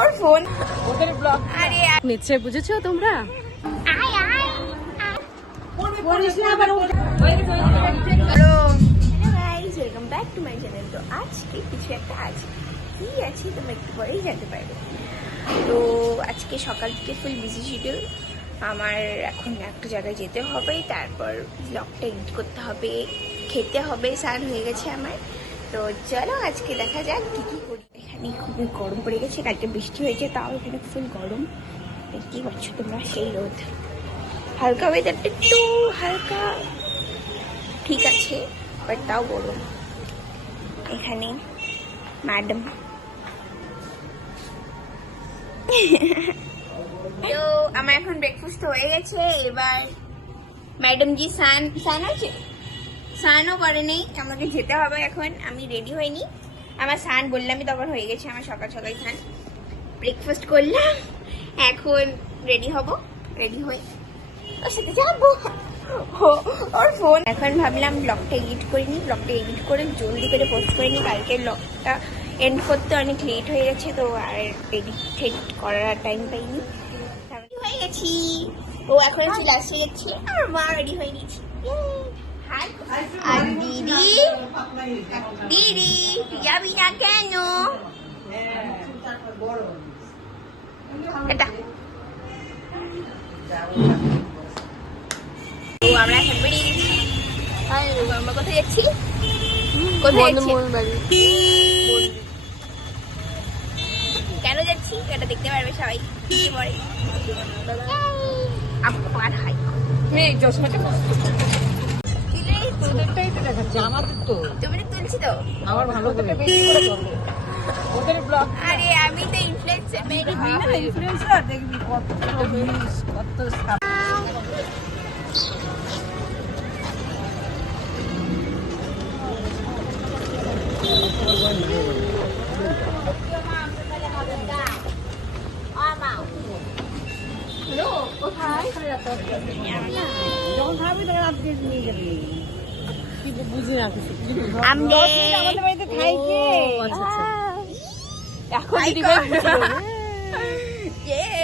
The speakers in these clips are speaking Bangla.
ওর ফোন ওদের ব্লগ আরে নিচ্ছে, বুঝেছো তোমরা? Welcome back to my channel. তো আজকে কিছু একটা আছে, কি আছে তোমরা একটু পরেই জানতে পারবে। তো আজকে সকাল থেকে ফুল বিজি শিডিউল। আমার এখন একটা জায়গায় যেতে হবে, তারপর ব্লগটা এডিট করতে হবে, খেতে হবে, স্নান হয়ে গেছে আমার। তো চলো আজকে দেখা যাক কি কি করি। এখানে খুবই গরম পড়ে গেছে, কালকে বৃষ্টি হয়েছে, তাও এখানে ফুল গরম। দেখতেই পাচ্ছ তোমরা, সেই রোদ। হালকা ওয়েদারটা একটু হালকা ঠিক আছে, বাট তাও গরম। এখানে ম্যাডাম তো আমার এখন ব্রেকফাস্ট হয়ে গেছে। এবার ম্যাডাম জি স্নান আছে, স্নানও করে নেই, আমাকে যেতে হবে এখন। আমি রেডি হইনি, আমার স্নান বললামই তখন হয়ে গেছে আমার সকাল সকাল স্নান। ব্রেকফাস্ট করলাম, এখন রেডি হব, রেডি হয়ে ওর সাথে যাবো। ওর ফোন এখন ভাবলাম ব্লগটা এডিট করিনি, ব্লগটা এডিট করে জলদি করে পোস্ট করিনি, কালকে ব্লগটা এন্ড করতে অনেক লেট হয়ে গেছে, তো আর এডিট করার টাইম পাইনি। হয়ে গেছি, ও এখন চলে আসে যাচ্ছে, আর মা রেডি হয়ে নিয়েছি। আর দিদি দিদি যাবি না কেন? এটা তো আমরা এখন বেরিয়ে গেছি। আমরা কোথায় যাচ্ছি? কোথায় যাচ্ছি? কেন যাচ্ছি এটা দেখতে পারবে সবাই। কি বলে আমার হাই মেয়ে চশমাটা তোদেরটাই তো দেখাচ্ছে, আমাদের তো তুমি তুলছি তো আমার ভালো করে বেশি করে চলবে ওদের ব্লগ। আরে আমি তো ইনফ্লুয়েন্সার, মেরি ইনফ্লুয়েন্সার দেখবি কত ভিউজ, কত যখন খাবি তখন আপনি নিয়ে যাবি। কিন্তু বুঝি না কিছু, আমাদের বাড়িতে খাইছে এখন দিদি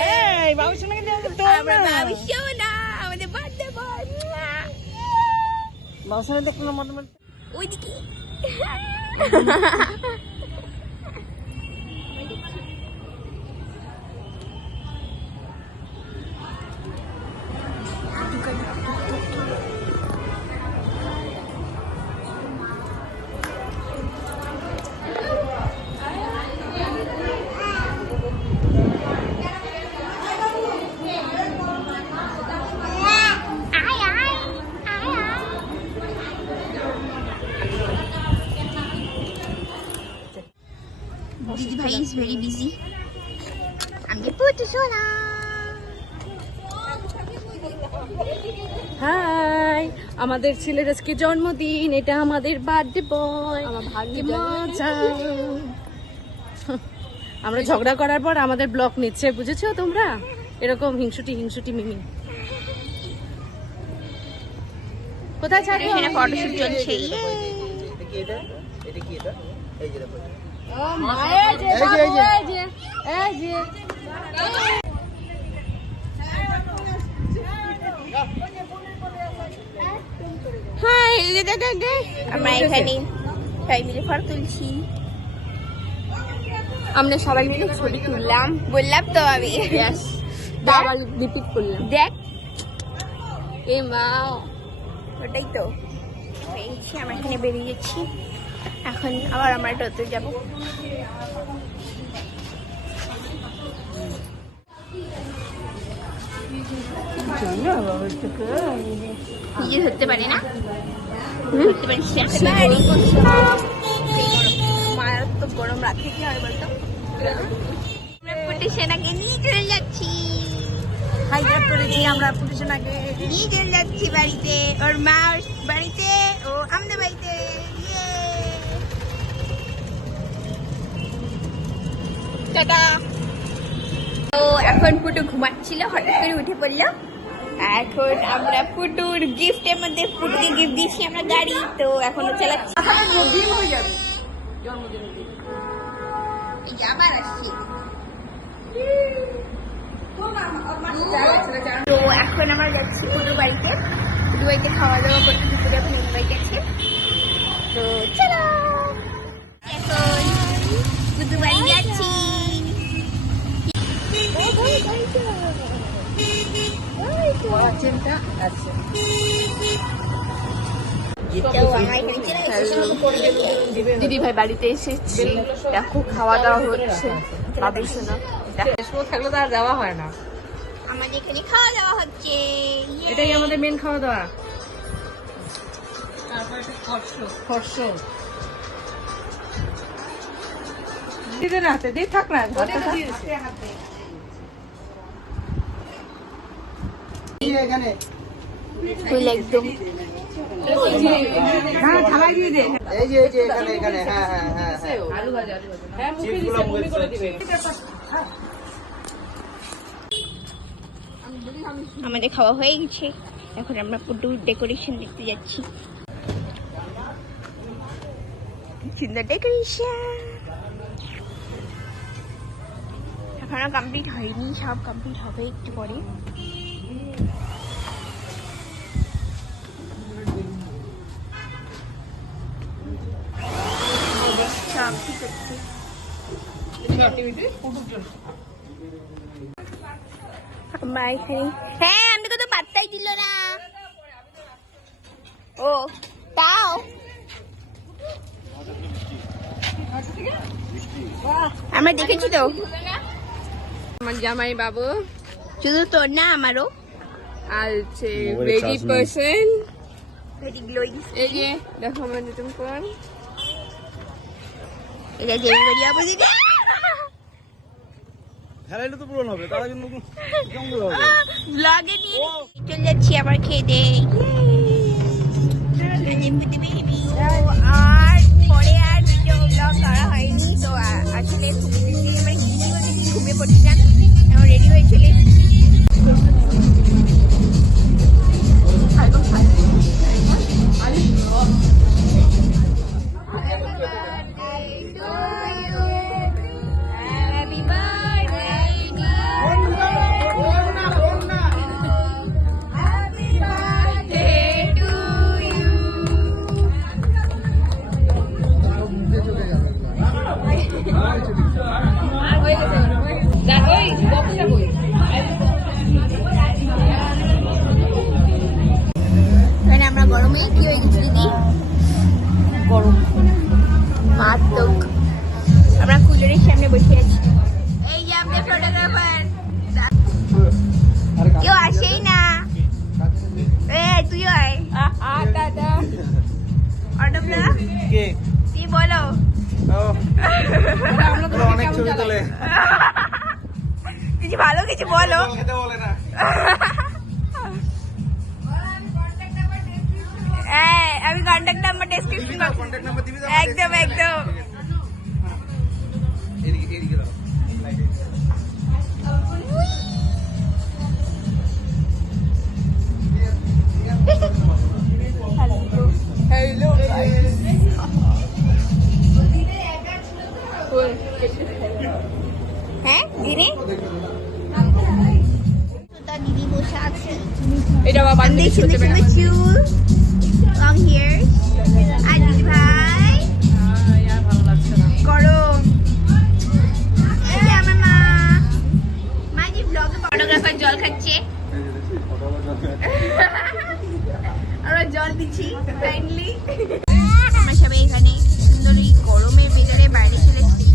ভাই বাবু শোনা কিন্তু আমাদের বার্থডে বয় বাবু শোনা তো কোনো মতো ওইদিকে Didi bhai is very busy. I'm the photo Shona. Hi, আমাদের ছেলের আজকে জন্মদিন, এটা আমাদের বার্থডে বয়। কি মজা। আমরা ঝগড়া করার পর আমাদের ব্লগ নিচ্ছে, বুঝেছো তোমরা? এরকম হিংসুটি মিমি। কোথায় ছাড়বে? এখানে ফটোশুট চলছে। আমরা এখানে সবাই মিলে ফটো তুলছি, আমরা সবাই মিলে ছবি তুললাম, বললাম তো আমি। আবার রিপিট করলাম, দেখ এ মা, ওটাই তো পেয়েছি। আমরা এখানে বেরিয়ে যাচ্ছি, এখন আবার আমরা টোটো যাব। নিজে ধরতে পারে না, ধরতে পারিস না। মারাত্মক গরম, রাত্রে কি হয় বলতো? পুটিসোনাকে নিয়ে চলে যাচ্ছি, হাইজ্যাক করেছি আমরা পুটিসোনাকে, নিয়ে চলে যাচ্ছি বাড়িতে, ওর মা বাড়িতে, ও আমাদের বাড়িতে। টাটা। তো এখন পুটু ঘুমাচ্ছিল, হঠাৎ করে উঠে পড়লো। এখন আমরা পুটুর গিফটের মধ্যে পুটুকে গিফট দিয়েছি আমরা গাড়ি, তো এখনো চালাচ্ছি। হয়ে যাবে জন্মদিন এই যে আবার আসছি। তো এখন আমরা যাচ্ছি কুটুর বাড়িতে। কুটুর বাড়িতে খাওয়া দাওয়া করতে, দুপুরে এখন মুম্বাই গেছে। তো চলো এখন কুটুর বাড়ি যাচ্ছি। দিদি ভাই বাড়িতে এসেছি, দেখো খাওয়া দাওয়া হচ্ছে। বাবু শোনা থাকলে তো আর যাওয়া হয় না। আমাদের এখানে খাওয়া দাওয়া হচ্ছে, এটাই আমাদের মেন খাওয়া দাওয়া। খরচ দিদির হাতে দিয়ে থাক না, ফুল একদম থালাই দিয়ে দে। এই যে এখানে এখানে হ্যাঁ হ্যাঁ হ্যাঁ হ্যাঁ আলু ভাজা হ্যাঁ, মুখে দিছে, মুখে করে দিবে। আমাদের খাওয়া হয়ে গেছে। এখন আমরা পুটুর ডেকোরেশন দেখতে যাচ্ছি। সুন্দর ডেকোরেশন এখনো কমপ্লিট হয়নি, সব কমপ্লিট হবে একটু পরে। সব ঠিক আছে। আমার এখানে হ্যাঁ, আমাকে তো পাত্তাই দিল না। ও তাও আমরা দেখেছি তো। আমার জামাই বাবু শুধু তোর না, আমারও আর হচ্ছে বেবি পার্সন। Very glowing. এই যে দেখো আমার নতুন কোন এটা ডেলিভারি অবধি খেলাইলে তো পূরণ হবে, তারা কিন্তু কেমন হবে? ব্লগে নিয়ে চলে যাচ্ছি আবার খেতে। আর পরে আর ভিডিও ব্লগ করা হয়নি তো। আসলে খুব বেশি মানে হিন্দি বলতে কি ঘুমিয়ে পড়ছিলাম, এখন রেডি হয়ে চলে এসেছি। আমরা গরমে কি হয়ে গেছি দিদি? গরম মারাত্মক। আমরা কুলারের সামনে বসে আছি। এই যে আমাদের ফটোগ্রাফার কেউ আসেই না। এ তুই আয়। দাদা অটোগ্রাফ কে কি বলো? ওরা অনেক ছবি তোলে, কিছু ভালো কিছু বলো। খেতে বলে না। আমি contact number description contact number দিবি তো? একদম একদম। এদিকে এদিকে দাও। হ্যাঁ দিদি দিদি বসে আছে। এটা বাবা And they should the chul long here. আর দিদি ভাই ভালো লাগছে না। গরম। এই যে আমার মা, মা যে ব্লগে ফটোগ্রাফার জল খাচ্ছে, আমরা জল দিচ্ছি কাইন্ডলি। আমরা সবাই এখানে সুন্দর এই গরমের ভেতরে বাইরে চলে এসেছি।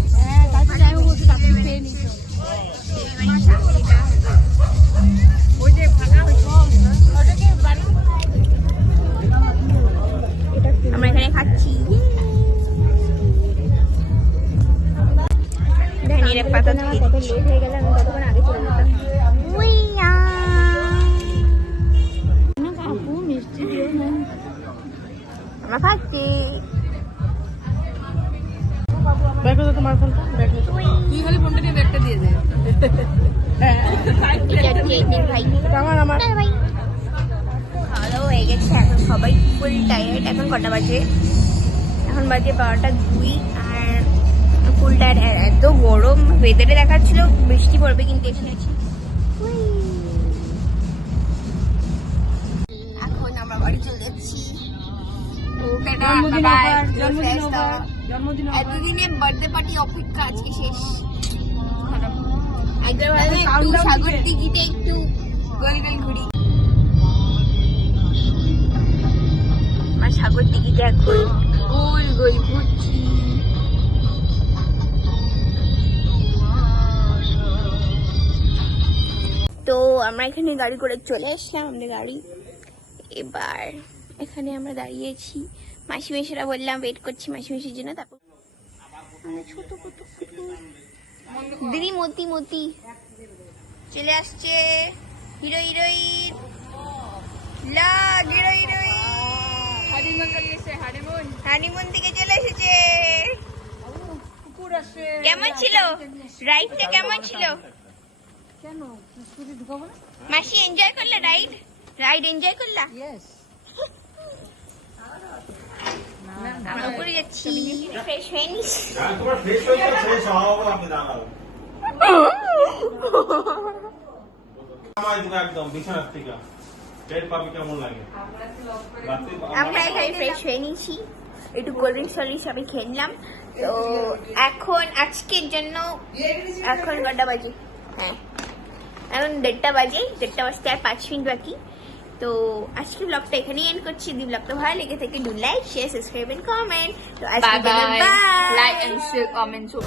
আমরা এখানে খাচ্ছি ধনিয়ার পাতা থেকে দিচ্ছি। উইয়া। আমরা খাচ্ছি। দেখো তো তোমার ফোনটা, দেখো তুই খালি ফোনটা নিয়ে ব্যাগটা দিয়ে দে। এটা হচ্ছে এদের ভাই। আমার আমার ভাই খাওয়া দাওয়া হয়ে গেছে, এখন সবাই ফুল টায়ার্ড। এখন কটা বাজে? এখন বাজে 12টা 2। আর ফুল টায়ার, এত গরম ওয়েদারে দেখাচ্ছিল বৃষ্টি পড়বে, কিন্তু এখানে আছে। এখন আমরা বাড়ি চলে যাচ্ছি। জন্মদিন অফার, জন্মদিন অফার, জন্মদিন অফার। এতদিনে বার্থডে পার্টি অপেক্ষা আজকে শেষ। একবার এখন ভাবলাম একটু countdown সাগর দিবে। দিঘিতে একটু গোল গোল ঘুরি। আমার সাগর দিঘিতে এখন গোল গোল ঘুরছি। তো আমরা এখানে গাড়ি করে চলে আসলাম, আমাদের গাড়ি। এবার এখানে আমরা দাঁড়িয়েছি, মাসি মেশিরা বললাম ওয়েট করছি মাসি মেশির জন্য। তারপর ছোট কত দিদি মতি মতি চলে আসছে, হিরো হিরোইন লাগ হিরো হিরোইন হানিমুন থেকে চলে এসেছে। কেমন ছিল রাইডটা? কেমন ছিল কেন স্কুটি ঢুকাবো না? মাসি? এনজয় করলে রাইড? রাইড এনজয় করলা? আমরা উপরে যাচ্ছি, ফ্রেশ হয়ে নিস। তোমার ফ্রেশ হয়ে ফ্রেশ হওয়াবো, আমি দাঁড়াবো একদম বিছানার থেকে টের পাবি কেমন লাগে। আমরা এখানে ফ্রেশ হয়ে নিয়েছি, একটু কোল্ড ড্রিঙ্কস সবই খেয়ে নিলাম। তো এখন আজকের জন্য এখন কটা বাজে? হ্যাঁ এখন 1:30 বাজে, 1:30 বাজতে আর 5 মিনিট বাকি। তো আজকের ব্লগটা এখানেই এন্ড করছি। যদি ব্লগটা ভালো লেগে থাকে do like share subscribe and comment. তো আজকে bye, Like and share, comment, so